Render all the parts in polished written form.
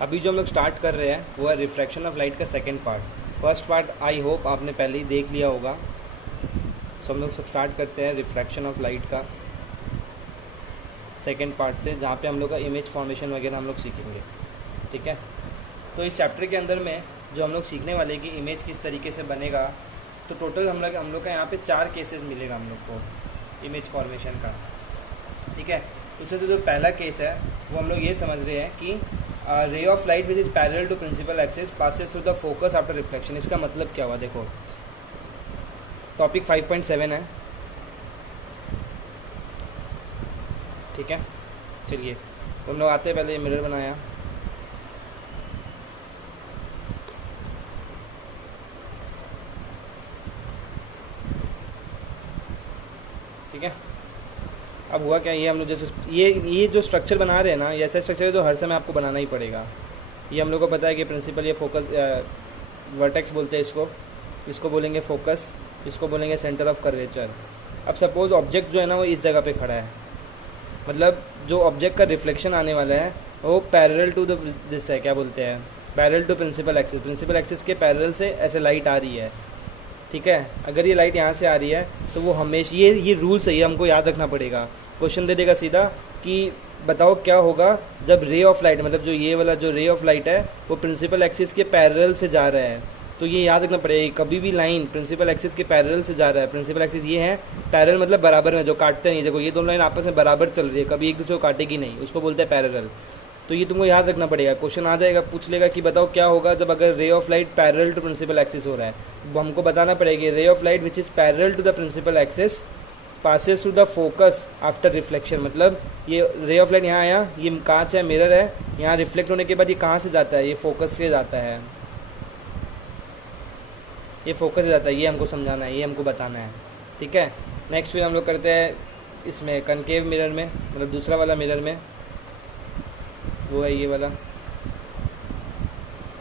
अभी जो हम लोग स्टार्ट कर रहे हैं वो है रिफ्रैक्शन ऑफ लाइट का second part. First part I hope आपने पहले ही देख लिया होगा। सो हम लोग सब स्टार्ट करते हैं रिफ्रैक्शन ऑफ लाइट का सेकंड पार्ट से, जहाँ पे हम लोग का इमेज फॉर्मेशन वगैरह हम लोग सीखेंगे। ठीक है, तो इस चैप्टर के अंदर में जो हम लोग सीखने वाले कि इमेज किस तरीके से बनेगा, तो टोटल हम लोग का यहाँ पे 4 केसेस मिलेगा हम लोग को इमेज फॉर्मेशन का। ठीक है, उससे जो पहला केस है वो हम लोग ये समझ रहे हैं कि ray of light which is parallel to principal axis passes through the focus after reflection. इसका मतलब क्या हुआ, देखो टॉपिक 5.7 है। ठीक है, चलिए हम लोग आते हैं, पहले मिरर बनाया। ठीक है, अब हुआ क्या, ये हम लोग जैसे ये जो स्ट्रक्चर बना रहे हैं ना, ये ऐसा स्ट्रक्चर है जो हर समय आपको बनाना ही पड़ेगा। ये हम लोग को पता है कि प्रिंसिपल ये फोकस वर्टेक्स बोलते हैं इसको बोलेंगे फोकस, इसको बोलेंगे सेंटर ऑफ कर्वेचर। अब सपोज ऑब्जेक्ट जो है ना वो इस जगह पे खड़ा है, मतलब जो ऑब्जेक्ट का रिफ्लेक्शन आने वाला है वो पैरेलल टू दिस है, क्या बोलते हैं, parallel to principal axis. Principal axis के पैरेलल से ऐसे लाइट आ रही है। ठीक है, अगर ये लाइट यहाँ से आ रही है तो वो हमेशा ये रूल सही है, हमको याद रखना पड़ेगा। क्वेश्चन दे देगा सीधा कि बताओ क्या होगा जब रे ऑफ लाइट, मतलब जो ये वाला जो रे ऑफ लाइट है वो प्रिंसिपल एक्सिस के पैरेलल से जा रहा है। तो ये याद रखना पड़ेगा, कभी भी लाइन प्रिंसिपल एक्सिस के पैरेलल से जा रहा है। प्रिंसिपल एक्सिस ये है, पैरेलल मतलब बराबर में, जो काटते नहीं। देखो ये दोनों लाइन आपस में बराबर चल रही है, कभी एक दूसरे को काटेगी नहीं, उसको बोलते हैं पैरेलल। तो ये तुमको याद रखना पड़ेगा। क्वेश्चन आ जाएगा, पूछ लेगा कि बताओ क्या होगा जब अगर ray of light parallel to principal axis हो रहा है। वो हमको बताना पड़ेगा ray of light which is parallel to the principal axis passes through the focus after reflection. मतलब ये रे ऑफ लाइट यहाँ आया, ये कांच है, मिरर है, यहाँ रिफ्लेक्ट होने के बाद ये कहाँ से जाता है, ये फोकस से जाता है, ये फोकस से जाता है। ये हमको समझाना है, ये हमको बताना है। ठीक है, नेक्स्ट फिर हम लोग करते हैं इसमें कनकेव मिरर में, मतलब दूसरा वाला मिरर में, वो है ये वाला।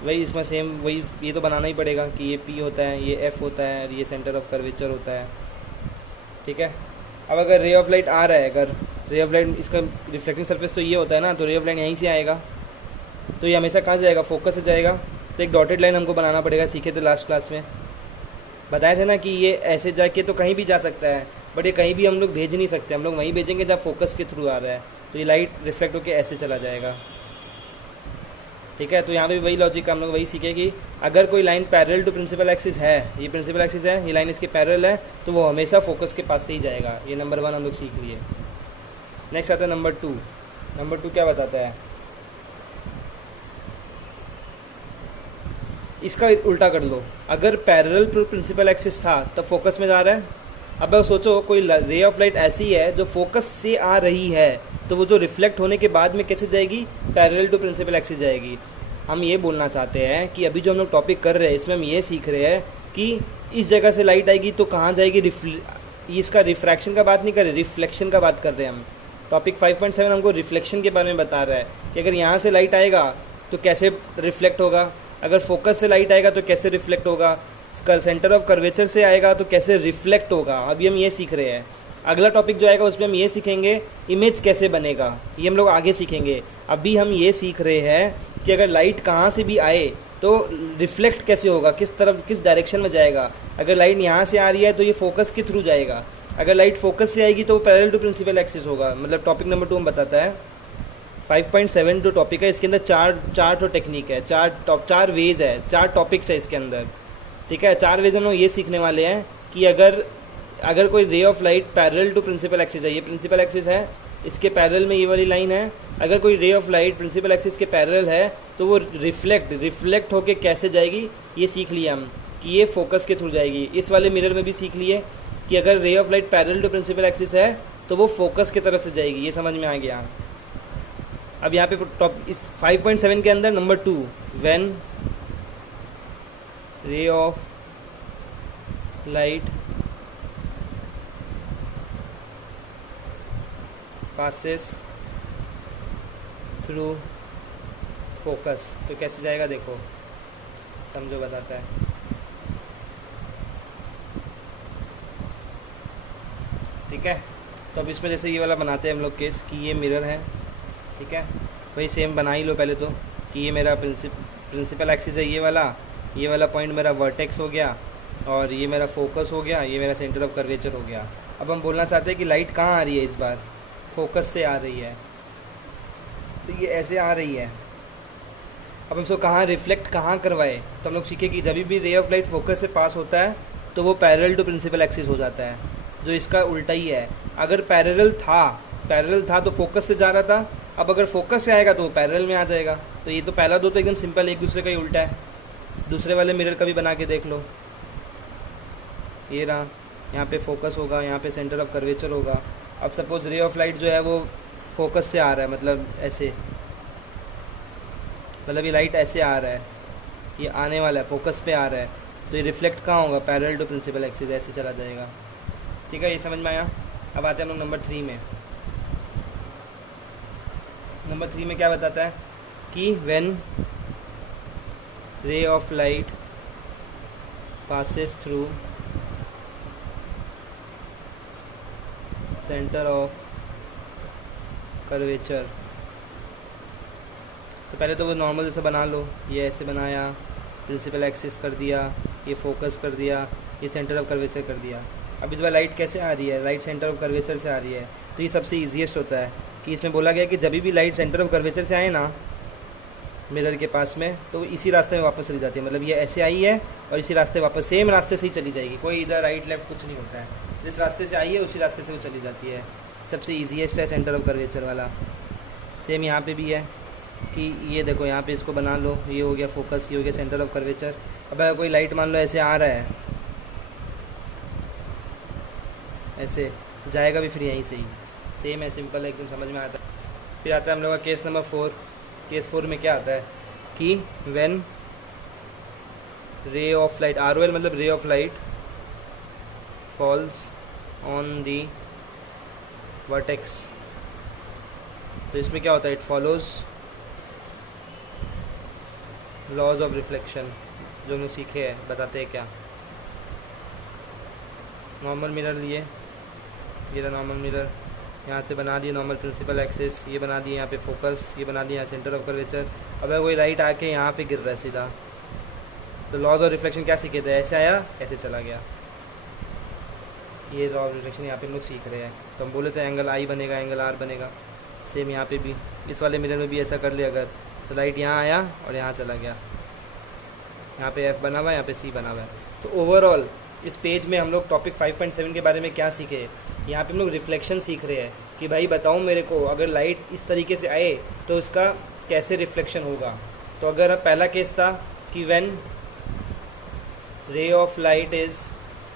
वही इसमें सेम वही, ये तो बनाना ही पड़ेगा कि ये P होता है, ये F होता है, और ये सेंटर ऑफ कर्वेचर होता है। ठीक है, अब अगर रे ऑफ लाइट आ रहा है, अगर रे ऑफ लाइट, इसका रिफ्लेक्टिंग सरफेस तो ये होता है ना, तो रे ऑफ लाइट यहीं से आएगा, तो ये हमेशा कहाँ से जाएगा, फोकस से जाएगा। तो एक डॉटेड लाइन हमको बनाना पड़ेगा, सीखे थे लास्ट क्लास में, बताया था ना कि ये ऐसे जाके तो कहीं भी जा सकता है, बट ये कहीं भी हम लोग भेज नहीं सकते, हम लोग वहीं भेजेंगे जब फोकस के थ्रू आ रहा है। तो ये लाइट रिफ्लेक्ट होकर ऐसे चला जाएगा। ठीक है, तो यहाँ पे वही लॉजिक हम लोग वही सीखे कि अगर कोई line parallel to principal axis है, ये प्रिंसिपल एक्सिस है, ये लाइन इसके पैरेलल है, तो वो हमेशा फोकस के पास से ही जाएगा। ये नंबर 1 हम लोग सीख लिए। नेक्स्ट आता है नंबर 2। नंबर 2 क्या बताता है, इसका उल्टा कर लो। अगर पैरेलल टू प्रिंसिपल एक्सिस था तब फोकस में जा रहा है। अब सोचो कोई रे ऑफ लाइट ऐसी है जो फोकस से आ रही है, तो वो जो रिफ्लेक्ट होने के बाद में कैसे जाएगी, पैरेलल टू प्रिंसिपल एक्सिस जाएगी। हम ये बोलना चाहते हैं कि अभी जो हम लोग टॉपिक कर रहे हैं इसमें हम ये सीख रहे हैं कि इस जगह से लाइट आएगी तो कहाँ जाएगी, इसका रिफ्रैक्शन का बात नहीं कर रहे, रिफ्लेक्शन का बात कर रहे हैं हम। टॉपिक 5.7 हमको रिफ्लेक्शन के बारे में बता रहा है कि अगर यहाँ से लाइट आएगा तो कैसे रिफ्लेक्ट होगा, अगर फोकस से लाइट आएगा तो कैसे रिफ्लेक्ट होगा, सेंटर ऑफ कर्वेचर से आएगा तो कैसे रिफ्लेक्ट होगा। अभी हम ये सीख रहे हैं। अगला टॉपिक जो आएगा उसमें हम ये सीखेंगे इमेज कैसे बनेगा, ये हम लोग आगे सीखेंगे। अभी हम ये सीख रहे हैं कि अगर लाइट कहाँ से भी आए तो रिफ्लेक्ट कैसे होगा, किस तरफ, किस डायरेक्शन में जाएगा। अगर लाइट यहाँ से आ रही है तो ये फोकस के थ्रू जाएगा, अगर लाइट फोकस से आएगी तो वो पैरेलल टू प्रिंसिपल एक्सिस होगा। मतलब टॉपिक नंबर 2 हम बताता है 5.7 जो टॉपिक है, इसके अंदर चार तो टेक्निक है, 4 वेज है, 4 टॉपिक्स है इसके अंदर। ठीक है, 4 वेज हम लोग ये सीखने वाले हैं कि अगर कोई ray of light parallel to principal axis है, ये प्रिंसिपल एक्सिस है, इसके पैरेलल में ये वाली लाइन है, अगर कोई ray of light principal axis के पैरेलल है तो वो रिफ्लेक्ट होके कैसे जाएगी, ये सीख लिया हम कि ये फोकस के थ्रू जाएगी। इस वाले मिरर में भी सीख लिए कि अगर ray of light parallel to principal axis है तो वो फोकस की तरफ से जाएगी, ये समझ में आ गया। अब यहाँ पे इस 5.7 के अंदर number 2, when ray of light passes through focus, तो कैसे जाएगा देखो, समझो बताता है। ठीक है, तो अब इसमें जैसे ये वाला बनाते हैं हम लोग केस कि ये मिरर है। ठीक है, वही सेम बना ही लो पहले तो। कि ये मेरा प्रिंसिपल एक्सिस है, ये वाला पॉइंट मेरा वर्टेक्स हो गया, और ये मेरा फोकस हो गया, ये मेरा सेंटर ऑफ कर्वेचर हो गया। अब हम बोलना चाहते हैं कि लाइट कहाँ आ रही है, इस बार फोकस से आ रही है, तो ये ऐसे आ रही है। अब हम इसको कहाँ रिफ्लेक्ट कहाँ करवाए, तो हम लोग सीखे कि जब भी रे ऑफ लाइट फोकस से पास होता है तो वो पैरेलल टू प्रिंसिपल एक्सिस हो जाता है, जो इसका उल्टा ही है। अगर पैरेलल था तो फोकस से जा रहा था, अब अगर फोकस से आएगा तो वो पैरेलल में आ जाएगा। तो ये तो पहला दो तो एकदम सिंपल, एक दूसरे का ही उल्टा है। दूसरे वाले मिरर का भी बना के देख लो, ये रहा, यहाँ पे फोकस होगा, यहाँ पे सेंटर ऑफ कर्वेचर होगा। अब सपोज रे ऑफ लाइट जो है वो फोकस से आ रहा है, मतलब ऐसे, मतलब ये लाइट ऐसे आ रहा है, ये आने वाला है, फोकस पे आ रहा है, तो ये रिफ्लेक्ट कहाँ होगा, पैरेलल टू प्रिंसिपल एक्सिस, ऐसे चला जाएगा। ठीक है, ये समझ में आया। अब आते हैं हम लोग नंबर 3 में। नंबर 3 में क्या बताता है कि when ray of light passes through center of curvature, तो पहले तो वो नॉर्मल जैसे बना लो, ये ऐसे बनाया, प्रिंसिपल एक्सिस कर दिया, ये फोकस कर दिया, ये सेंटर ऑफ कर्वेचर कर दिया। अब इस बार लाइट कैसे आ रही है, लाइट सेंटर ऑफ कर्वेचर से आ रही है, तो ये सबसे ईजीएस्ट होता है कि इसमें बोला गया कि जब भी लाइट सेंटर ऑफ कर्वेचर से आए ना मिरर के पास में, तो इसी रास्ते में वापस चली जाती है। मतलब ये ऐसे आई है और इसी रास्ते वापस सेम रास्ते से ही चली जाएगी, कोई इधर राइट लेफ्ट कुछ नहीं होता है, जिस रास्ते से आई है उसी रास्ते से वो चली जाती है। सबसे ईजीएस्ट है सेंटर ऑफ कर्वेचर वाला। सेम यहाँ पे भी है कि ये देखो, यहाँ पे इसको बना लो, ये हो गया फोकस, ये हो गया सेंटर ऑफ कर्वेचर। अब अगर कोई लाइट मान लो ऐसे आ रहा है, ऐसे जाएगा भी फिर यहीं से ही, सेम है, सिंपल है, एकदम समझ में आता है। फिर आता है हम लोग का केस नंबर 4। केस 4 में क्या आता है कि when ray of light, ROL मतलब ray of light, falls on the vertex, तो इसमें क्या होता है, it follows laws of reflection, जो हमने सीखे हैं, बताते हैं क्या। नॉर्मल मिरर लिए, ये रहा नॉर्मल मिरर, यहाँ से बना दिए नॉर्मल प्रिंसिपल एक्सिस, ये बना दिए यहाँ पे फोकस, ये बना दिया यहाँ सेंटर ऑफ कर्वेचर। अब अगर कोई लाइट आके यहाँ पे गिर रहा है सीधा, तो लॉज ऑफ रिफ्लेक्शन क्या सीखे थे, ऐसे आया ऐसे चला गया, ये लॉ ऑफ रिफ्लेक्शन यहाँ पे हम लोग सीख रहे हैं। तो हम बोले थे एंगल आई बनेगा, एंगल आर बनेगा। सेम यहाँ पे भी, इस वाले मिरर में भी ऐसा कर लिया अगर, तो लाइट यहाँ आया और यहाँ चला गया, यहाँ पे एफ बना हुआ है, यहाँ पे सी बना हुआ है। तो ओवरऑल इस पेज में हम लोग टॉपिक 5.7 के बारे में क्या सीखे, यहाँ पे हम लोग रिफ्लेक्शन सीख रहे हैं कि भाई बताओ मेरे को, अगर लाइट इस तरीके से आए तो इसका कैसे रिफ्लेक्शन होगा। तो अगर पहला केस था कि when ray of light is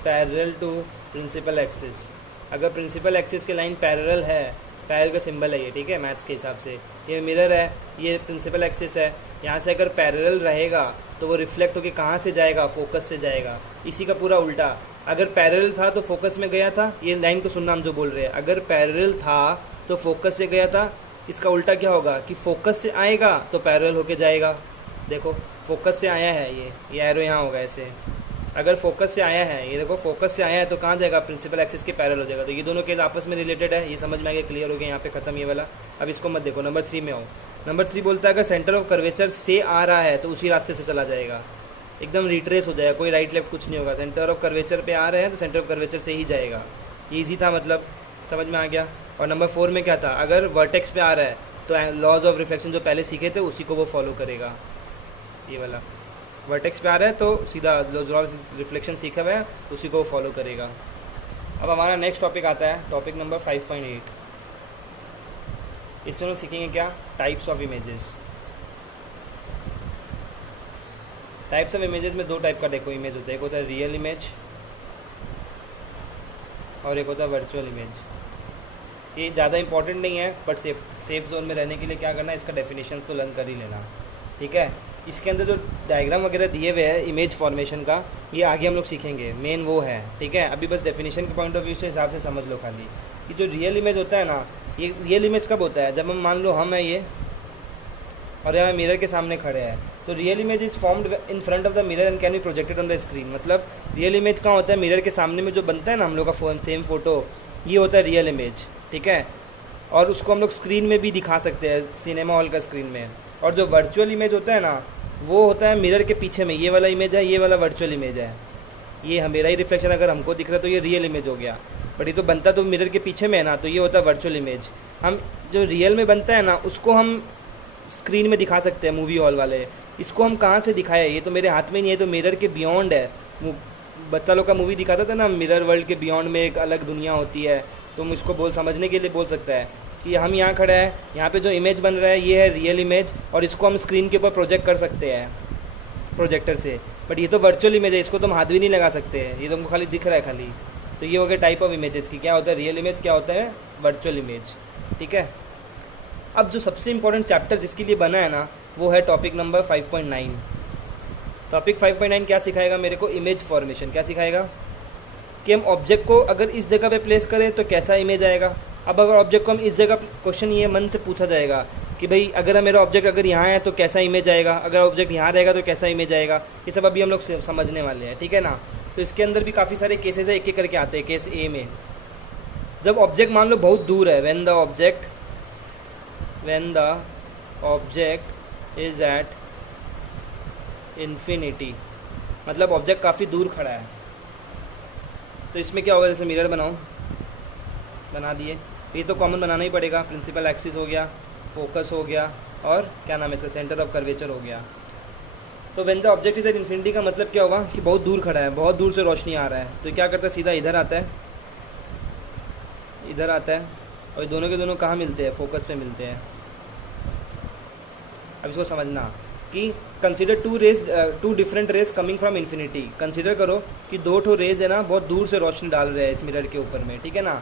parallel to principal axis, अगर प्रिंसिपल एक्सिस के लाइन पैरेलल है, पैरेलल का सिंबल है ये, ठीक है, मैथ्स के हिसाब से, ये मिरर है, ये प्रिंसिपल एक्सिस है, यहाँ से अगर पैरेलल रहेगा तो वो रिफ्लेक्ट होकर कहाँ से जाएगा, फोकस से जाएगा। इसी का पूरा उल्टा, अगर पैरेलल था तो फोकस में गया था, ये लाइन को सुनना हम जो बोल रहे हैं, अगर पैरेलल था तो फोकस से गया था, इसका उल्टा क्या होगा कि फोकस से आएगा तो पैरेलल होके जाएगा। देखो फोकस से आया है, ये एरो यहाँ होगा ऐसे, अगर फोकस से आया है, ये देखो फोकस से आया है तो कहाँ जाएगा, प्रिंसिपल एक्सिस के पैरेलल हो जाएगा। तो ये दोनों केस आपस में रिलेटेड है, ये समझ में आ गया, क्लियर हो गया, यहाँ पे खत्म ये वाला। अब इसको मत देखो, नंबर 3 में आओ। नंबर 3 बोलता है अगर सेंटर ऑफ कर्वेचर से आ रहा है तो उसी रास्ते से चला जाएगा, एकदम रिट्रेस हो जाएगा, कोई राइट लेफ्ट कुछ नहीं होगा। सेंटर ऑफ कर्वेचर पे आ रहे हैं तो सेंटर ऑफ कर्वेचर से ही जाएगा। ये ईजी था, मतलब समझ में आ गया। और नंबर 4 में क्या था, अगर वर्टेक्स पे आ रहा है तो लॉज ऑफ रिफ्लेक्शन जो पहले सीखे थे उसी को वो फॉलो करेगा। ये वाला वर्टेक्स पे आ रहा है तो सीधा लॉज ऑफ रिफ्लेक्शन सीखा हुआ है, उसी को फॉलो करेगा। अब हमारा नेक्स्ट टॉपिक आता है, टॉपिक नंबर 5.8। इसमें हम सीखेंगे क्या, types of images. Types of images में दो टाइप का देखो इमेज होता है, एक होता है रियल इमेज और एक होता है वर्चुअल इमेज। ये ज़्यादा इंपॉर्टेंट नहीं है, बट सेफ जोन में रहने के लिए क्या करना है, इसका डेफिनेशन तो लर्न कर ही लेना, ठीक है। इसके अंदर जो डायग्राम वगैरह दिए हुए हैं इमेज फॉर्मेशन का, ये आगे हम लोग सीखेंगे, मेन वो है, ठीक है। अभी बस डेफिनेशन के पॉइंट ऑफ व्यू से हिसाब से समझ लो खाली कि जो रियल इमेज होता है ना, ये रियल इमेज कब होता है, जब हम मान लो हम है ये और यहाँ मिरर के सामने खड़े हैं, तो real image is formed in front of the mirror and can be projected on the screen. मतलब रियल इमेज कहाँ होता है, मिरर के सामने में जो बनता है ना हम लोग का सेम फोटो, ये होता है रियल इमेज, ठीक है। और उसको हम लोग स्क्रीन में भी दिखा सकते हैं, सिनेमा हॉल का स्क्रीन में। और जो वर्चुअल इमेज होता है ना, वो होता है मिरर के पीछे में, ये वाला इमेज है, ये वाला वर्चुअल इमेज है, ये मेरा ही रिफ्लेक्शन अगर हमको दिख रहा है तो ये रियल इमेज हो गया, बट ये तो बनता तो मिरर के पीछे में है ना, तो ये होता है वर्चुअल इमेज। हम जो रियल में बनता है ना उसको हम स्क्रीन में दिखा सकते हैं, मूवी हॉल वाले। इसको हम कहाँ से दिखाए, ये तो मेरे हाथ में नहीं है, तो मिरर के बियॉन्ड है। बच्चा लोग का मूवी दिखाता था ना, मिरर वर्ल्ड के बियॉन्ड में एक अलग दुनिया होती है, तो हम इसको समझने के लिए बोल सकता है कि हम यहाँ खड़े हैं, यहाँ पे जो इमेज बन रहा है ये है रियल इमेज, और इसको हम स्क्रीन के ऊपर प्रोजेक्ट कर सकते हैं प्रोजेक्टर से। बट ये तो वर्चुअल इमेज है, इसको तो हम हाथ भी नहीं लगा सकते हैं, ये तो हमको खाली दिख रहा है खाली। तो ये हो गया टाइप ऑफ इमेजेस की, क्या होता है रियल इमेज, क्या होता है वर्चुअल इमेज। ठीक है, अब जो सबसे इंपॉर्टेंट चैप्टर जिसके लिए बना है ना, वो है टॉपिक नंबर 5.9। टॉपिक 5.9 क्या सिखाएगा मेरे को, इमेज फॉर्मेशन। क्या सिखाएगा कि हम ऑब्जेक्ट को अगर इस जगह पे प्लेस करें तो कैसा इमेज आएगा। अब अगर ऑब्जेक्ट को हम इस जगह, क्वेश्चन ये मन से पूछा जाएगा कि भाई अगर मेरा ऑब्जेक्ट अगर यहाँ है तो कैसा इमेज आएगा, अगर ऑब्जेक्ट यहाँ रहेगा तो कैसा इमेज आएगा, ये सब अभी हम लोग समझने वाले हैं। ठीक है ना, तो इसके अंदर भी काफ़ी सारे केसेस है, एक एक करके आते हैं। केस ए में जब ऑब्जेक्ट मान लो बहुत दूर है, when the object is at infinity, मतलब ऑब्जेक्ट काफ़ी दूर खड़ा है, तो इसमें क्या होगा, जैसे मिरर बना दिए, ये तो कॉमन बनाना ही पड़ेगा। प्रिंसिपल एक्सिस हो गया, फोकस हो गया, और क्या नाम है इसका, सेंटर ऑफ कर्वेचर हो गया। तो when the object is at infinity का मतलब क्या होगा कि बहुत दूर खड़ा है, बहुत दूर से रोशनी आ रहा है, तो क्या करता है, सीधा इधर आता है, और दोनों के दोनों कहाँ मिलते हैं, फोकस पे मिलते हैं। अब इसको समझना कि consider two different rays coming from infinity. Consider करो कि दो ठो रेज है ना, बहुत दूर से रोशनी डाल रहे हैं इस मिरर के ऊपर में। ठीक है ना,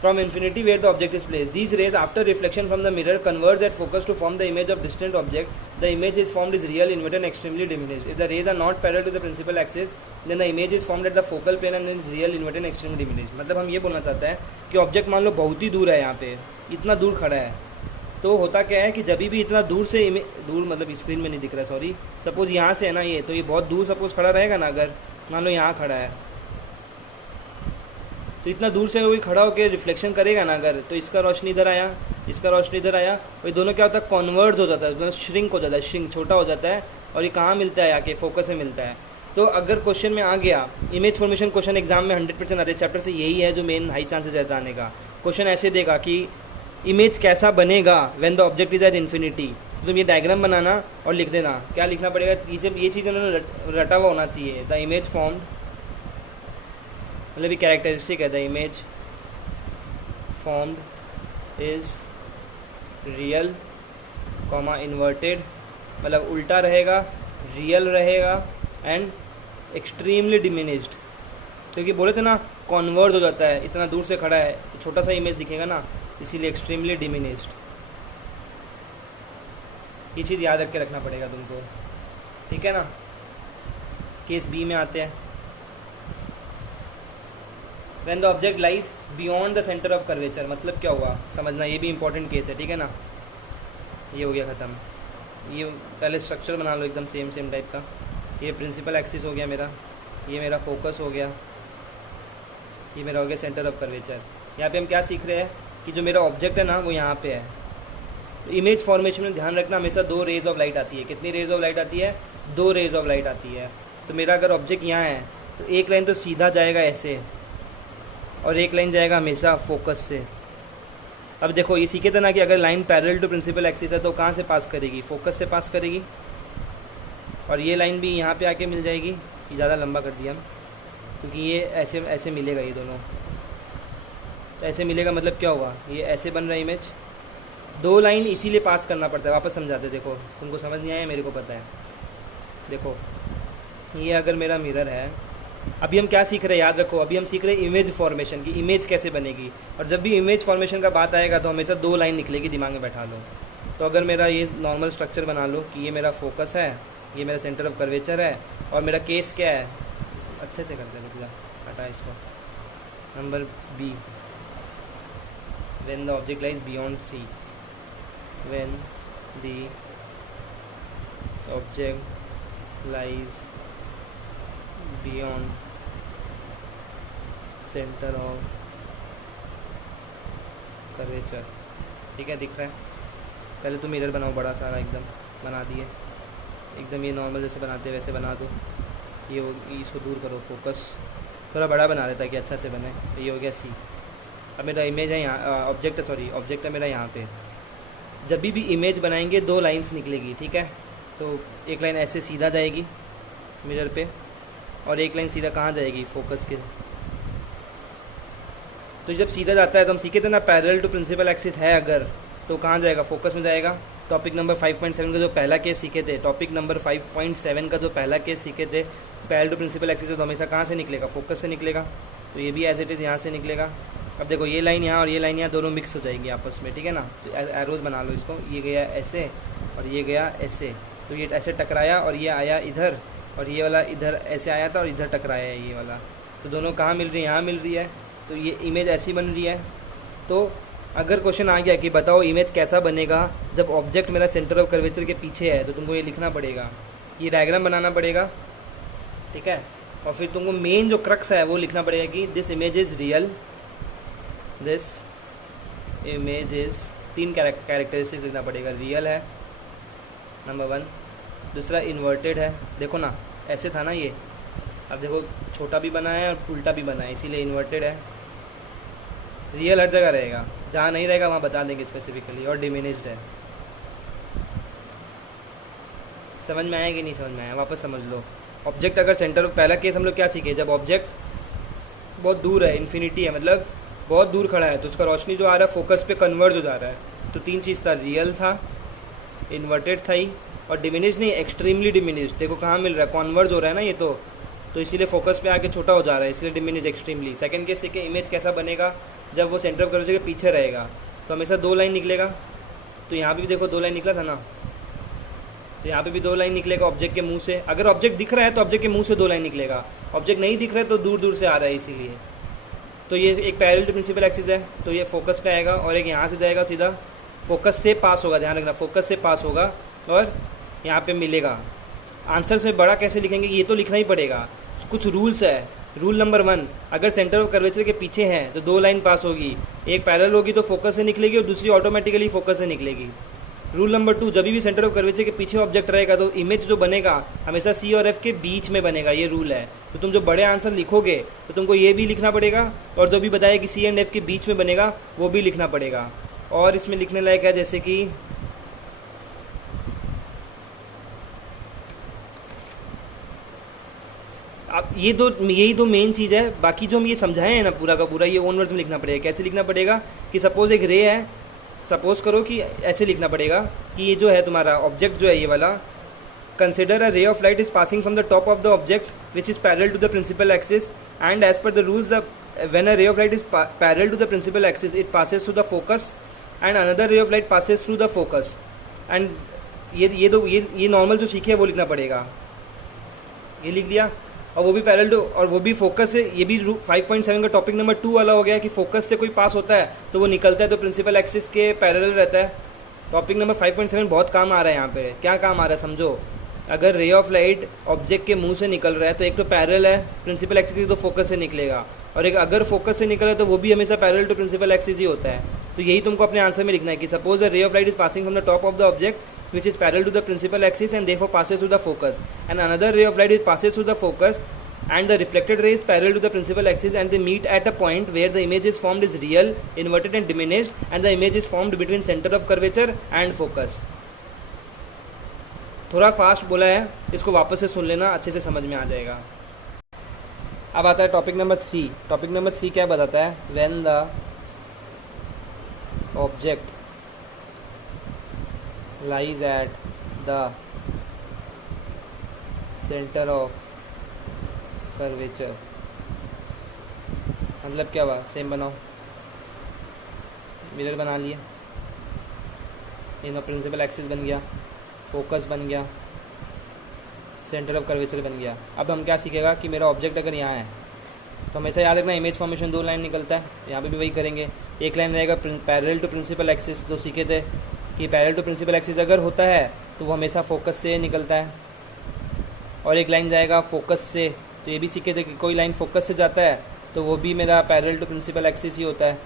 from infinity where the object is place, these rays after reflection from the mirror converge at focus to form the image of distant object, the image is formed is real inverted and extremely diminished. If the rays are not parallel to the principal axis then the image is formed at the focal plane and is real inverted and extremely diminished. मतलब हम ये बोलना चाहते हैं कि object मान लो बहुत ही दूर है, यहाँ पे इतना दूर खड़ा है, तो होता क्या है कि जब भी इतना दूर से दूर मतलब स्क्रीन में नहीं दिख रहा है, सॉरी, सपोज यहाँ से है ना ये, तो ये बहुत दूर सपोज खड़ा रहेगा ना, अगर मान लो यहाँ खड़ा है, तो इतना दूर से कोई खड़ा होकर रिफ्लेक्शन करेगा ना अगर, तो इसका रोशनी इधर आया, इसका रोशनी इधर आया, और दोनों क्या होता है, कॉन्वर्ज हो जाता है, मतलब श्रिंक हो जाता है, श्रिंक छोटा हो जाता है, और ये कहाँ मिलता है, आके फोकस में मिलता है। तो अगर क्वेश्चन में आ गया इमेज फॉर्मेशन, क्वेश्चन एग्जाम में 100% आते चैप्टर से यही है जो मेन हाई चांसेस रहता आने का। क्वेश्चन ऐसे देगा कि इमेज कैसा बनेगा when the object is at infinity, तो तुम ये डायग्राम बनाना और लिख देना। क्या लिखना पड़ेगा, ये चीज़ उन्होंने रटा हुआ होना चाहिए। द इमेज फॉर्म्ड, मतलब ये कैरेक्टरिस्टिक है, the image formed is real comma inverted, मतलब उल्टा रहेगा, रियल रहेगा, एंड एक्सट्रीमली डिमिनिश्ड, क्योंकि बोले थे ना कॉन्वर्ज हो जाता है, इतना दूर से खड़ा है तो छोटा सा इमेज दिखेगा ना, इसीलिए एक्सट्रीमली डिमिनिश्ड। ये चीज़ याद रख के रखना पड़ेगा तुमको। ठीक है ना, केस बी में आते हैं। When the object lies beyond the centre of curvature, मतलब क्या हुआ समझना, ये भी इंपॉर्टेंट केस है। ठीक है ना, ये हो गया ख़त्म। ये पहले स्ट्रक्चर बना लो एकदम सेम टाइप का। ये प्रिंसिपल एक्सिस हो गया मेरा, ये मेरा फोकस हो गया, ये मेरा हो गया सेंटर ऑफ कर्वेचर। यहाँ पे हम क्या सीख रहे हैं कि जो मेरा ऑब्जेक्ट है ना वो यहाँ पे है। तो इमेज फॉर्मेशन में ध्यान रखना, हमेशा 2 रेज ऑफ लाइट आती है। कितनी रेज ऑफ लाइट आती है, 2 रेज ऑफ लाइट आती है। तो मेरा अगर ऑब्जेक्ट यहाँ है तो एक लाइन तो सीधा जाएगा ऐसे, और एक लाइन जाएगा हमेशा फोकस से। अब देखो ये सीखे थे ना कि अगर line parallel to principal axis है तो कहाँ से पास करेगी, फोकस से पास करेगी, और ये लाइन भी यहाँ पे आके मिल जाएगी। ये ज़्यादा लंबा कर दिया हम, क्योंकि ये ऐसे मिलेगा, ये दोनों तो ऐसे मिलेगा, मतलब क्या होगा, ये ऐसे बन रहा है इमेज। 2 लाइन इसीलिए पास करना पड़ता है। वापस समझाते, देखो तुमको समझ नहीं आया, मेरे को पता है। देखो ये अगर मेरा मिरर है, अभी हम क्या सीख रहे हैं, याद रखो, अभी हम सीख रहे हैं इमेज फॉर्मेशन की, इमेज कैसे बनेगी। और जब भी इमेज फॉर्मेशन का बात आएगा तो हमेशा 2 लाइन निकलेगी, दिमाग में बैठा लो। तो अगर मेरा ये नॉर्मल स्ट्रक्चर बना लो कि ये मेरा फोकस है, ये मेरा सेंटर ऑफ कर्वेचर है, और मेरा केस क्या है, अच्छे से करते हैं, हटा इसको। Number B, when the object lies beyond C, when the object lies beyond centre of curvature. ठीक है, दिख रहा है। पहले तो मिरर बनाओ बड़ा सारा, एकदम बना दिए, एकदम ये नॉर्मल जैसे बनाते वैसे बना दो। इसको दूर करो, फोकस थोड़ा बड़ा बना देता कि अच्छा से बने। ये हो गया सी। अब मेरा इमेज है यहाँ, ऑब्जेक्ट है मेरा यहाँ पे। जब भी इमेज बनाएंगे 2 लाइंस निकलेगी, ठीक है। तो एक लाइन ऐसे सीधा जाएगी मिरर पे, और एक लाइन सीधा कहाँ जाएगी, फोकस के। तो जब सीधा जाता है तो हम सीखे थे ना, पैरेलल टू प्रिंसिपल एक्सिस है अगर, तो कहाँ जाएगा, फोकस में जाएगा। टॉपिक नंबर 5.7 का जो पहला केस सीखे थे, टॉपिक नंबर 5.7 का जो पहला केस सीखे थे, पैरेलल टू प्रिंसिपल एक्सिस, तो हमेशा कहाँ से निकलेगा, फोकस से निकलेगा। तो ये भी एज इट इज़ यहाँ से निकलेगा। अब देखो ये लाइन यहाँ और ये लाइन यहाँ दोनों मिक्स हो जाएंगी आपस में, ठीक है ना। तो एरोज बना लो इसको, ये गया ऐसे और ये गया ऐसे, तो ये ऐसे टकराया और ये आया इधर, और ये वाला इधर ऐसे आया था और इधर टकराया है ये वाला। तो दोनों कहाँ मिल रही है, यहाँ मिल रही है। तो ये इमेज ऐसी बन रही है। तो अगर क्वेश्चन आ गया कि बताओ इमेज कैसा बनेगा जब ऑब्जेक्ट मेरा सेंटर ऑफ कर्वेचर के पीछे है, तो तुमको ये लिखना पड़ेगा, ये डायग्राम बनाना पड़ेगा, ठीक है। और फिर तुमको मेन जो क्रक्स है वो लिखना पड़ेगा कि this image is real, this image is 3 characteristics लिखना पड़ेगा। रियल है नंबर 1, दूसरा इन्वर्टेड है, देखो ना ऐसे था ना ये, अब देखो छोटा भी बना है और उल्टा भी बना है, इसीलिए इन्वर्टेड है। रियल हर जगह रहेगा, जहाँ नहीं रहेगा वहाँ बता देंगे स्पेसिफिकली। और डिमिनिश्ड है। समझ में आया कि नहीं समझ में आया, वापस समझ लो। ऑब्जेक्ट अगर सेंटर, पहला केस हम लोग क्या सीखे, जब ऑब्जेक्ट बहुत दूर है, इन्फिनिटी है, मतलब बहुत दूर खड़ा है, तो उसका रोशनी जो आ रहा है फोकस पे कन्वर्ज हो जा रहा है। तो 3 चीज़ था, रियल था, इन्वर्टेड था ही, और डिमिनिश नहीं, एक्सट्रीमली डिमिनिश। देखो कहाँ मिल रहा है, कॉन्वर्ज हो रहा है ना ये, तो इसीलिए फोकस पे आके छोटा हो जा रहा है, इसलिए डिमिनिश एक्सट्रीमली। सेकंड केस सीखे इमेज कैसा बनेगा जब वो सेंटर ऑफ कर्वेचर के पीछे रहेगा, तो हमेशा 2 लाइन निकलेगा। तो यहाँ पे भी देखो 2 लाइन निकला था ना, तो यहाँ पे भी 2 लाइन निकलेगा ऑब्जेक्ट के मुंह से। अगर ऑब्जेक्ट दिख रहा है तो ऑब्जेक्ट के मुंह से 2 लाइन निकलेगा, ऑब्जेक्ट नहीं दिख रहा है तो दूर दूर से आ रहा है, इसीलिए। तो ये एक पैरेलल टू प्रिंसिपल एक्सिस है, तो ये फोकस पे आएगा, और एक यहाँ से जाएगा सीधा, फोकस से पास होगा, ध्यान रखना, फोकस से पास होगा और यहाँ पे मिलेगा। आंसर्स में बड़ा कैसे लिखेंगे ये तो लिखना ही पड़ेगा, कुछ रूल्स है। रूल नंबर 1, अगर सेंटर ऑफ कर्वेचर के पीछे हैं तो 2 लाइन पास होगी, एक पैरेलल होगी तो फोकस से निकलेगी और दूसरी ऑटोमेटिकली फोकस से निकलेगी। रूल नंबर 2, जब भी सेंटर ऑफ कर्वेचर के पीछे ऑब्जेक्ट रहेगा तो इमेज जो बनेगा हमेशा सी और एफ के बीच में बनेगा, ये रूल है। तो तुम जो बड़े आंसर लिखोगे तो तुमको ये भी लिखना पड़ेगा, और जो भी बताया कि सी एंड एफ के बीच में बनेगा वो भी लिखना पड़ेगा। और इसमें लिखने लायक है जैसे कि अब यही दो मेन चीज़ है। बाकी जो हम ये समझाए हैं ना पूरा का पूरा, ये ओन वर्ड्स में लिखना पड़ेगा। कैसे लिखना पड़ेगा कि सपोज एक रे है, सपोज करो कि ऐसे लिखना पड़ेगा कि ये जो है तुम्हारा ऑब्जेक्ट जो है ये वाला, consider a ray of light is passing from the top of the object which is parallel to the principal axis, and as per the rules when a ray of light is parallel to the principal axis it passes through the focus and another ray of light passes through the focus. And ये normal जो सीखे वो लिखना पड़ेगा, ये लिख लिया। और वो भी पैरेलल टू, और वो भी फोकस से, ये भी 5.7 का टॉपिक नंबर 2 वाला हो गया कि फोकस से कोई पास होता है तो वो निकलता है तो प्रिंसिपल एक्सिस के पैरेलल रहता है। टॉपिक नंबर 5.7 बहुत काम आ रहा है यहाँ पे। क्या काम आ रहा है समझो, अगर रे ऑफ लाइट ऑब्जेक्ट के मुंह से निकल रहा है तो एक तो पैरेलल है प्रिंसिपल एक्सिस की, तो फोकस से निकलेगा, और एक अगर फोकस से निकल रहा है तो वो भी हमेशा पैरेलल टू प्रिंसिपल एक्सिस ही होता है। तो यही तुमको अपने आंसर में लिखना है कि सपोज द रे of light is passing from the top of the object which is parallel to the principal axis and therefore passes through the focus, and another ray of light is passes through the focus and the reflected ray is parallel to the principal axis and they meet at a point where the image is formed is real, inverted and diminished, and the image is formed between center of curvature and focus. थोड़ा fast बोला है, इसको वापस से सुन लेना, अच्छे से समझ में आ जाएगा। अब आता है टॉपिक नंबर 3। टॉपिक नंबर 3 क्या बताता है, when the object lies at the center of curvature, मतलब क्या हुआ, सेम बनाओ, मिरर बना लिया, इन प्रिंसिपल एक्सिस बन गया, फोकस बन गया, सेंटर ऑफ कर्वेचर बन गया। अब हम क्या सीखेगा कि मेरा ऑब्जेक्ट अगर यहाँ है तो हमेशा याद रखना इमेज फॉर्मेशन 2 लाइन निकलता है, यहाँ पे भी वही करेंगे। एक लाइन रहेगा पैरेलल टू प्रिंसिपल एक्सिस, जो सीखे थे कि पैरेलल टू प्रिंसिपल एक्सिस अगर होता है तो वो हमेशा फोकस से निकलता है, और एक लाइन जाएगा फोकस से, तो ये भी सीखे थे कि कोई लाइन फोकस से जाता है तो वो भी मेरा पैरेलल टू प्रिंसिपल एक्सिस ही होता है।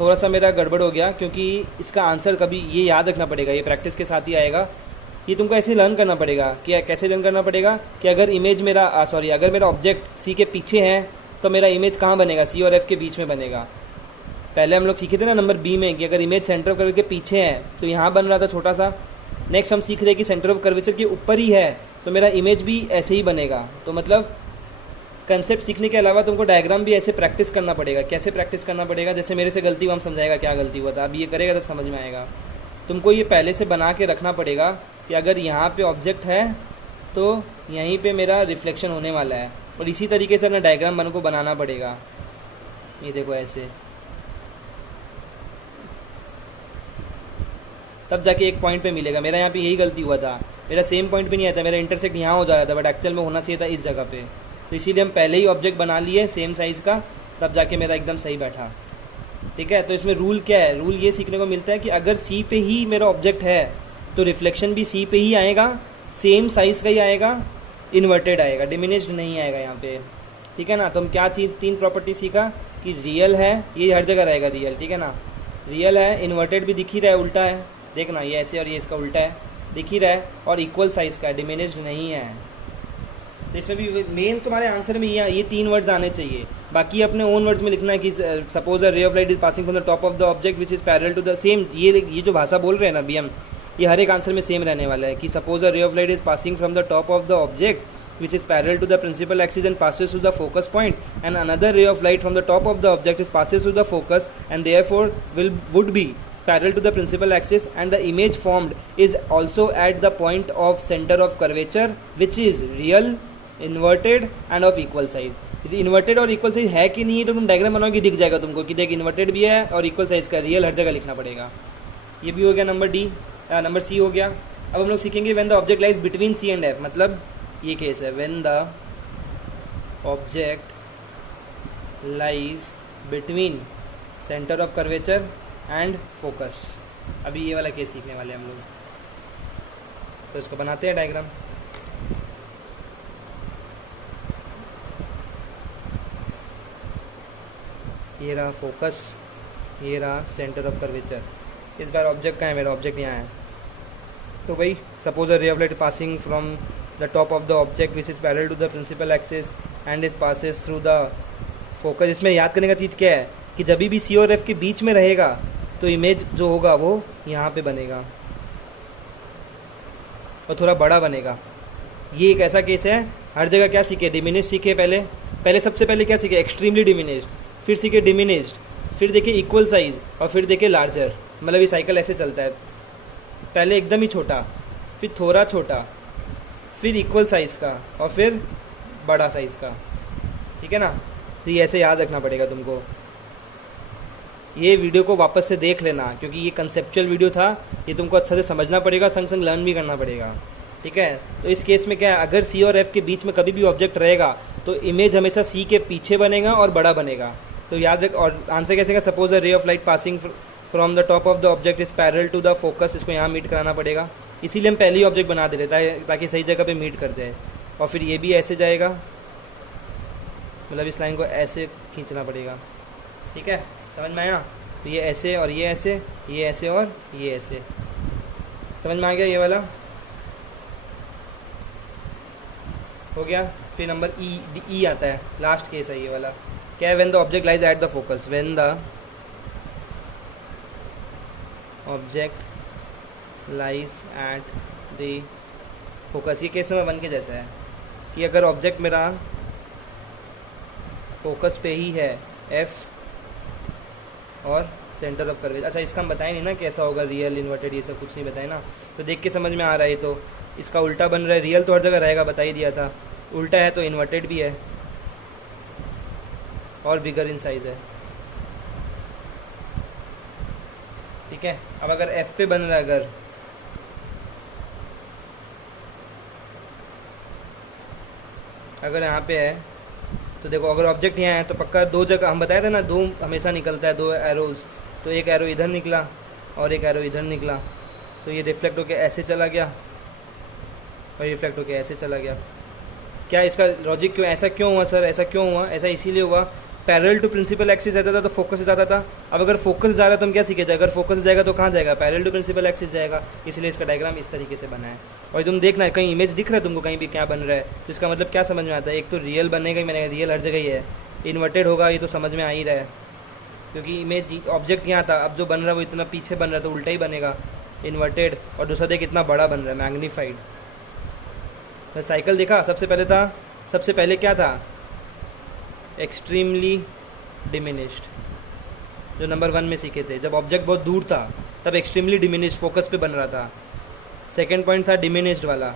थोड़ा सा मेरा गड़बड़ हो गया, क्योंकि इसका आंसर कभी ये याद रखना पड़ेगा, ये प्रैक्टिस के साथ ही आएगा। ये तुमको ऐसे लर्न करना पड़ेगा कि कैसे लर्न करना पड़ेगा कि अगर इमेज मेरा अगर मेरा ऑब्जेक्ट सी के पीछे है तो मेरा इमेज कहाँ बनेगा, सी और एफ के बीच में बनेगा। पहले हम लोग सीखे थे ना नंबर बी में कि अगर इमेज सेंटर ऑफ कर्वेचर के पीछे है तो यहाँ बन रहा था छोटा सा। नेक्स्ट हम सीख रहे कि सेंटर ऑफ कर्वेचर के ऊपर ही है तो मेरा इमेज भी ऐसे ही बनेगा। तो मतलब कंसेप्ट सीखने के अलावा तुमको डायग्राम भी ऐसे प्रैक्टिस करना पड़ेगा। कैसे प्रैक्टिस करना पड़ेगा, जैसे मेरे से गलती हुआ हम समझाएगा क्या गलती हुआ था, अब ये करेगा तब समझ में आएगा। तुमको ये पहले से बना के रखना पड़ेगा कि अगर यहाँ पे ऑब्जेक्ट है तो यहीं पे मेरा रिफ्लेक्शन होने वाला है, और इसी तरीके से अपना डायग्राम बन को बनाना पड़ेगा। ये देखो ऐसे, तब जाके एक पॉइंट पे मिलेगा। मेरा यहाँ पे यही गलती हुआ था, मेरा सेम पॉइंट पे नहीं आता, मेरा इंटरसेक्ट यहाँ हो जा रहा था, बट एक्चुअल में होना चाहिए था इस जगह पे। तो इसीलिए हम पहले ही ऑब्जेक्ट बना लिए सेम साइज़ का, तब जाके मेरा एकदम सही बैठा। ठीक है, तो इसमें रूल क्या है, रूल ये सीखने को मिलता है कि अगर सी पे ही मेरा ऑब्जेक्ट है तो रिफ्लेक्शन भी सी पे ही आएगा, सेम साइज़ का ही आएगा, इन्वर्टेड आएगा, डिमिनिश्ड नहीं आएगा यहाँ पे। ठीक है ना। तो हम क्या चीज़, तीन प्रॉपर्टी सीखा कि रियल है, ये हर जगह रहेगा रियल, ठीक है ना, रियल है, इन्वर्टेड भी दिख ही रहा है, उल्टा है, देखना ये ऐसे और ये इसका उल्टा है, दिख ही रहा है, और इक्वल साइज़ का है, डिमिनिश्ड नहीं है। तो इसमें भी मेन तुम्हारे आंसर में ये तीन वर्ड्स आने चाहिए। बाकी अपने ओन वर्ड्स में लिखना है कि suppose a ray of light is passing from the top of the object which is parallel to the same. ये जो भाषा बोल रहे हैं ना अभी हम, ये हर एक आंसर में सेम रहने वाला है कि suppose a ray of light is passing from the top of the object which is parallel to the principal axis and passes through the focus point, and another ray of light from the top of the object is passes through the focus and therefore would be parallel to the principal axis, and the image formed is also at the point of center of curvature which is real, inverted end of equal size. यदि inverted और equal size है कि नहीं है तो तुम diagram बनाओगे, दिख जाएगा तुमको कि देख इन्वर्टेड भी है और इक्वल साइज का, रियल हर जगह लिखना पड़ेगा। ये भी हो गया नंबर डी, नंबर सी हो गया। अब हम लोग सीखेंगे when the object lies between C and F, मतलब ये केस है when the object lies between centre of curvature and focus. अभी ये वाला केस सीखने वाले हम लोग, तो इसको बनाते हैं डायग्राम। ये रहा फोकस, ये रहा सेंटर ऑफ कर्वेचर। इस बार ऑब्जेक्ट कहाँ है, मेरा ऑब्जेक्ट यहाँ है। तो भाई suppose a ray of light passing from the top of the object which is parallel to the principal axis and is passes through the focus. इसमें याद करने का चीज़ क्या है कि जब भी सी और एफ के बीच में रहेगा तो इमेज जो होगा वो यहाँ पे बनेगा और थोड़ा बड़ा बनेगा। ये एक ऐसा केस है, हर जगह क्या सीखे, डिमिनिश सीखे पहले सबसे पहले क्या सीखे, एक्सट्रीमली डिमिनिश्ड, फिर सीखे डिमिनिश्ड, फिर देखे इक्वल साइज, और फिर देखे लार्जर। मतलब ये साइकिल ऐसे चलता है, पहले एकदम ही छोटा, फिर थोड़ा छोटा, फिर इक्वल साइज़ का, और फिर बड़ा साइज़ का। ठीक है ना। तो ये ऐसे याद रखना पड़ेगा तुमको। ये वीडियो को वापस से देख लेना क्योंकि ये कंसेप्चुअल वीडियो था, ये तुमको अच्छा से समझना पड़ेगा, संग संग लर्न भी करना पड़ेगा। ठीक है। तो इस केस में क्या है, अगर सी और एफ के बीच में कभी भी ऑब्जेक्ट रहेगा तो इमेज हमेशा सी के पीछे बनेगा और बड़ा बनेगा। तो याद रख, और आंसर कैसे का, suppose a ray of light passing from the top of the object is parallel to the focus. इसको यहाँ मीट कराना पड़ेगा, इसीलिए हम पहले ही ऑब्जेक्ट बना दे रहे हैं ताकि सही जगह पे मीट कर जाए। और फिर ये भी ऐसे जाएगा, मतलब इस लाइन को ऐसे खींचना पड़ेगा। ठीक है, समझ में आया। तो ये ऐसे और ये ऐसे, ये ऐसे और ये ऐसे, समझ में आ गया। ये वाला हो गया। फिर नंबर ई आता है, लास्ट केस है ये वाला। क्या है, when the object lies at the focus, when the object lies at the focus. ये केस नंबर 1 के जैसा है कि अगर ऑब्जेक्ट मेरा फोकस पे ही है, एफ और सेंटर ऑफ कर्वेचर। अच्छा, इसका हम बताए नहीं ना कैसा होगा, रियल, इन्वर्टेड, ये सब कुछ नहीं बताए ना, तो देख के समझ में आ रहा है। तो इसका उल्टा बन रहा है, रियल तो हर जगह रहेगा, बता ही दिया था, उल्टा है तो इन्वर्टेड भी है और बिगर इन साइज है। ठीक है। अब अगर एफ पे बन रहा है, अगर यहाँ पे है तो देखो, अगर ऑब्जेक्ट यहाँ है तो पक्का दो जगह, हम बताए थे ना, दो हमेशा निकलता है, दो एरोज। तो एक एरो इधर निकला और एक एरो इधर निकला, तो ये रिफ्लेक्ट होकर ऐसे चला गया और रिफ्लेक्ट होकर ऐसे चला गया। क्या इसका लॉजिक क्यों, ऐसा क्यों हुआ सर, ऐसा क्यों हुआ? ऐसा इसीलिए हुआ, पैरेलल टू प्रिंसिपल एक्सिस रहता था तो फोकस से जाता था। अब अगर फोकस जा रहा है तो हम क्या सीखे थे, अगर फोकस जाएगा तो कहाँ जाएगा, पैरेलल टू प्रिंसिपल एक्सिस जाएगा। इसलिए इसका डायग्राम इस तरीके से बना है। और तुम देखना है कहीं इमेज दिख रहा है तुमको कहीं भी क्या बन रहा है, तो इसका मतलब क्या समझ में आता है, एक तो रियल बनेगा ही बनेगा, रियल हर जगह ही है, इन्वर्टेड होगा ये तो समझ में आ ही रहा है, क्योंकि इमेज ऑब्जेक्ट यहाँ था, अब जो बन रहा है वो इतना पीछे बन रहा है तो उल्टा ही बनेगा, इन्वर्टेड। और दूसरा देख कितना बड़ा बन रहा है, मैग्नीफाइड। तो साइकिल देखा, सबसे पहले क्या था, एक्सट्रीमली डिमिनिश्ड, जो नंबर 1 में सीखे थे। जब ऑब्जेक्ट बहुत दूर था तब एक्सट्रीमली डिमिनिश्ड फोकस पे बन रहा था। सेकेंड पॉइंट था डिमिनिश्ड वाला।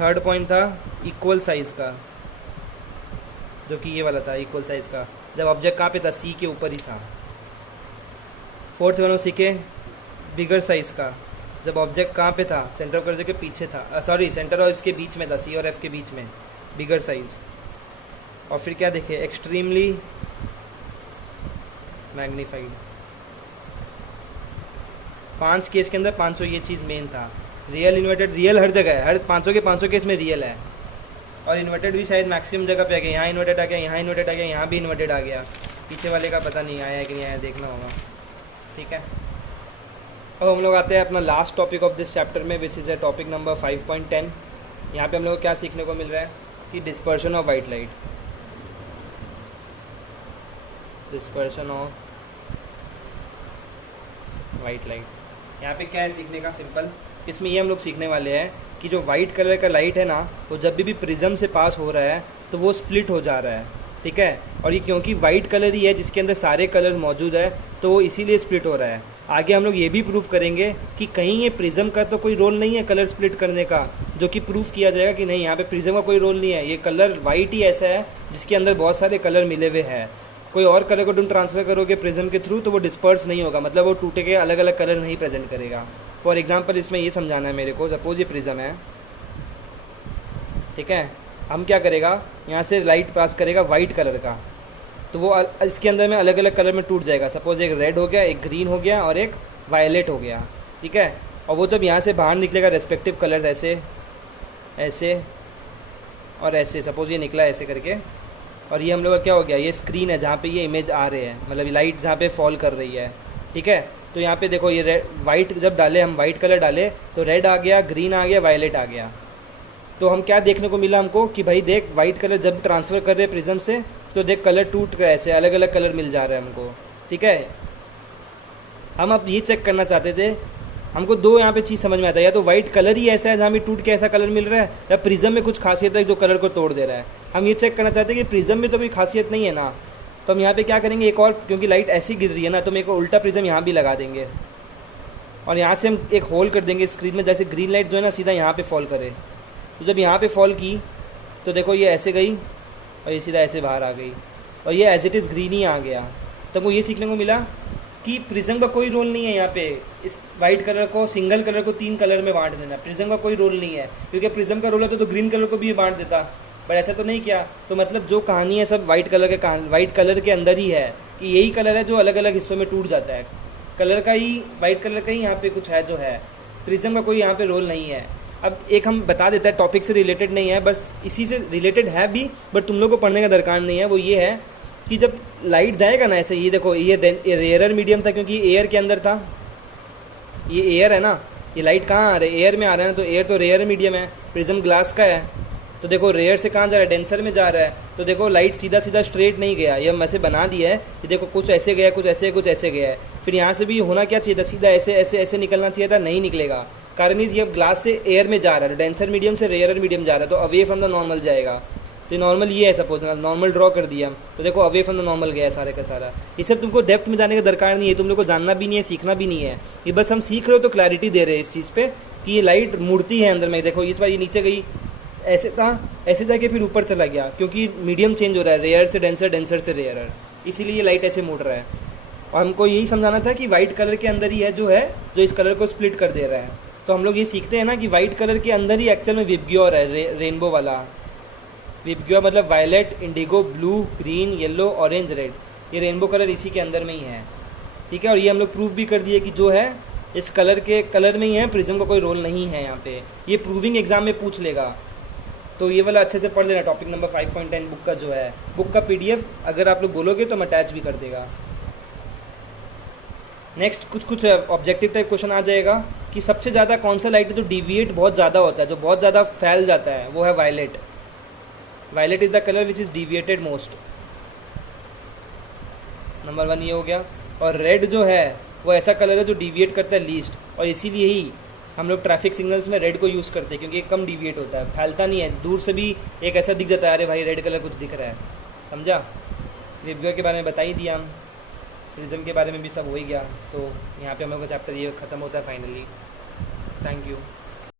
थर्ड पॉइंट था इक्वल साइज का, जो कि ये वाला था इक्वल साइज का, जब ऑब्जेक्ट कहाँ पे था, सी के ऊपर ही था। फोर्थ वन सीखे बिगर साइज का, जब ऑब्जेक्ट कहाँ पे था, सेंटर ऑफ कर्सर के पीछे था, सॉरी सेंटर और इसके बीच में था, सी और एफ के बीच में, बिगर साइज। और फिर क्या देखे, एक्सट्रीमली मैग्नीफाइड। 5 केस के अंदर 500 ये चीज़ मेन था। रियल इन्वर्टेड, रियल हर जगह है, हर 500 के 500 केस में रियल है। और इन्वर्टेड भी शायद मैक्सिमम जगह पे आ गया, यहाँ इन्वर्टेड आ गया, यहाँ इन्वर्टेड आ गया, यहाँ भी इन्वर्टेड आ गया। पीछे वाले का पता नहीं आया है कि नहीं आया, देखना होगा। ठीक है, अब हम लोग आते हैं अपना last topic of this chapter में, विच इज़ है टॉपिक नंबर 5.10। यहाँ पे हम लोग को क्या सीखने को मिल रहा है कि dispersion of white light, dispersion of white light. यहाँ पे क्या है सीखने का, सिंपल, इसमें ये हम लोग सीखने वाले हैं कि जो वाइट कलर का लाइट है ना, वो जब भी प्रिज्म से पास हो रहा है तो वो स्प्लिट हो जा रहा है। ठीक है, और ये क्योंकि वाइट कलर ही है जिसके अंदर सारे कलर मौजूद है तो वो इसीलिए स्प्लिट हो रहा है। आगे हम लोग ये भी प्रूफ करेंगे कि कहीं ये प्रिज्म का तो कोई रोल नहीं है कलर स्प्लिट करने का, जो कि प्रूफ किया जाएगा कि नहीं, यहाँ पे प्रिज्म का कोई रोल नहीं है, ये कलर वाइट ही ऐसा है जिसके अंदर बहुत सारे कलर मिले हुए हैं। कोई और कलर को तुम ट्रांसफर करोगे प्रिज्म के थ्रू तो वो डिस्पर्स नहीं होगा, मतलब वो टूटे के अलग अलग कलर नहीं प्रेजेंट करेगा। फॉर एग्जाम्पल इसमें ये समझाना है मेरे को, सपोज ये प्रिज्म है, ठीक है, हम क्या करेगा, यहाँ से लाइट पास करेगा वाइट कलर का, तो वो इसके अंदर में अलग अलग कलर में टूट जाएगा। सपोज एक रेड हो गया, एक ग्रीन हो गया और एक वायलेट हो गया। ठीक है, और वो जब यहाँ से बाहर निकलेगा रेस्पेक्टिव कलर्स ऐसे ऐसे और ऐसे, सपोज ये निकला ऐसे करके, और ये हम लोग का क्या हो गया, ये स्क्रीन है जहाँ पे ये इमेज आ रहे हैं, मतलब लाइट जहाँ पे फॉल कर रही है। ठीक है, तो यहाँ पे देखो ये रेड वाइट जब डाले, हम वाइट कलर डाले तो रेड आ गया, ग्रीन आ गया, वायलेट आ गया। तो हम क्या देखने को मिला हमको कि भाई देख वाइट कलर जब ट्रांसफ़र कर रहे हैं प्रिज्म से तो देख कलर टूट कर ऐसे अलग अलग कलर मिल जा रहा है हमको। ठीक है, हम अब ये चेक करना चाहते थे, हमको दो यहाँ पे चीज़ समझ में आता है, या तो वाइट कलर ही ऐसा है जहाँ भी टूट के ऐसा कलर मिल रहा है, या प्रिज्म में कुछ खासियत है जो कलर को तोड़ दे रहा है। हम ये चेक करना चाहते हैं कि प्रिज्म में तो कोई खासियत नहीं है ना, तो हम यहाँ पे क्या करेंगे, एक और, क्योंकि लाइट ऐसी गिर रही है ना, तो हम एक उल्टा प्रिज्म यहाँ भी लगा देंगे और यहाँ से हम एक होल कर देंगे स्क्रीन में, जैसे ग्रीन लाइट जो है ना सीधा यहाँ पे फॉल करे। तो जब यहाँ पे फॉल की तो देखो ये ऐसे गई और ये सीधा ऐसे बाहर आ गई और ये एज इट इज़ ग्रीन ही आ गया। तो हमको ये सीखने को मिला कि प्रिज्म का कोई रोल नहीं है यहाँ पे, इस वाइट कलर को, सिंगल कलर को 3 कलर में बांट देना, प्रिज्म का कोई रोल नहीं है, क्योंकि प्रिज्म का रोल होता तो ग्रीन कलर को भी बांट देता, बट ऐसा तो नहीं किया। तो मतलब जो कहानी है सब वाइट कलर के अंदर ही है, कि यही कलर है जो अलग अलग हिस्सों में टूट जाता है, कलर का ही, वाइट कलर का ही यहाँ पे कुछ है जो है, प्रिज्म का कोई यहाँ पे रोल नहीं है। अब एक हम बता देते हैं, टॉपिक से रिलेटेड नहीं है, बस इसी से रिलेटेड है भी, बट तुम लोग को पढ़ने का दरकार नहीं है। वो ये है कि जब लाइट जाएगा ना ऐसे, ये देखो ये रेयर मीडियम था क्योंकि एयर के अंदर था, ये एयर है ना, ये लाइट कहाँ आ रहा है, एयर में आ रहा है ना, तो एयर तो रेयर मीडियम है, प्रिज्म ग्लास का है, तो देखो रेयर से कहाँ जा रहा है, डेंसर में जा रहा है। तो देखो लाइट सीधा सीधा स्ट्रेट नहीं गया, ये हम ऐसे बना दिया है कि देखो कुछ ऐसे गया, कुछ ऐसे, कुछ ऐसे गया है। फिर यहाँ से भी होना क्या चाहिए था, सीधा ऐसे ऐसे ऐसे निकलना चाहिए था, नहीं निकलेगा, कारण इज ये ग्लास से एयर में जा रहा है, डेंसर मीडियम से रेयर मीडियम जा रहा है, तो अवे फ्रॉम द नॉर्मल जाएगा। तो नॉर्मल ये है, सपोज नॉर्मल ड्रॉ कर दिया तो देखो अवे फ्रॉम द नॉर्मल गया सारे का सारा। ये सब तुमको डेप्थ में जाने का दरकार नहीं है, तुम लोग को जानना भी नहीं है, सीखना भी नहीं है, ये बस हम सीख रहे हो तो क्लैरिटी दे रहे हैं इस चीज़ पे कि ये लाइट मुड़ती है अंदर में। देखो इस बार ये नीचे गई, ऐसे था, ऐसे जाके फिर ऊपर चला गया, क्योंकि मीडियम चेंज हो रहा है, रेयर से डेंसर, डेंसर से रेयर, इसीलिए ये लाइट ऐसे मुड़ रहा है। और हमको यही समझाना था कि वाइट कलर के अंदर ही है जो है, जो इस कलर को स्प्लिट कर दे रहा है। तो हम लोग ये सीखते हैं ना कि वाइट कलर के अंदर ही एक्चुअल में विबग्योर है, रेनबो वाला विबग्योर, मतलब violet, indigo, blue, green, yellow, orange, red, ये रेनबो कलर इसी के अंदर में ही है। ठीक है, और ये हम लोग प्रूफ भी कर दिए कि जो है इस कलर के कलर में ही है, प्रिज्म का कोई रोल नहीं है यहाँ पे। ये प्रूविंग एग्जाम में पूछ लेगा तो ये वाला अच्छे से पढ़ लेना, टॉपिक नंबर 5.10 बुक का जो है, बुक का पीडीएफ अगर आप लोग बोलोगे तो मैं अटैच भी कर देगा। नेक्स्ट कुछ ऑब्जेक्टिव टाइप क्वेश्चन आ जाएगा कि सबसे ज़्यादा कौन सा लाइट है जो डिविएट बहुत ज़्यादा होता है, जो बहुत ज़्यादा फैल जाता है, वो है violet. Violet is the colour which is deviated most. Number 1 ये हो गया। और रेड जो है वो ऐसा कलर है जो डिविएट करता है लीस्ट, और इसीलिए ही हम लोग ट्रैफिक सिग्नल्स में रेड को यूज़ करते हैं, क्योंकि ये कम डिविएट होता है, फैलता नहीं है, दूर से भी एक ऐसा दिख जाता है, अरे भाई रेड कलर कुछ दिख रहा है, समझा। रिव्यू के बारे में बता ही दिया हम, प्रिज्म के बारे में भी सब हो ही गया। तो यहाँ पे हम लोग का चैप्टर ये ख़त्म होता है फाइनली। Thank you.